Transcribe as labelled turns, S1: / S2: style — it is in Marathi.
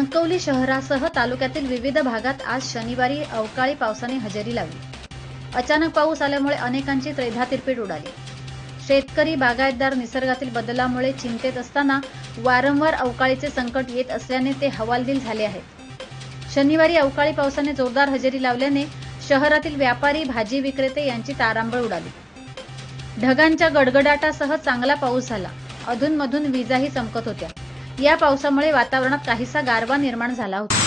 S1: कणकवली शहरासह तालुक्यातील विविध भागात आज शनिवारी अवकाळी पावसाने हजेरी लावली. अचानक पाऊस आल्यामुळे अनेकांची त्रेधा तिरपीट उडाली. शेतकरी बागायतदार निसर्गातील बदलामुळे चिंतेत असताना वारंवार अवकाळीचे संकट येत असल्याने ते हवालदिल झाले आहेत. शनिवारी अवकाळी पावसाने जोरदार हजेरी लावल्याने शहरातील व्यापारी भाजी विक्रेते यांची तारांबळ उडाली. ढगांच्या गडगडाटासह चांगला पाऊस झाला. अधूनमधून विजाही चमकत होत्या. या पावसामुळे वातावरणात काहीसा गारवा निर्माण झाला होता.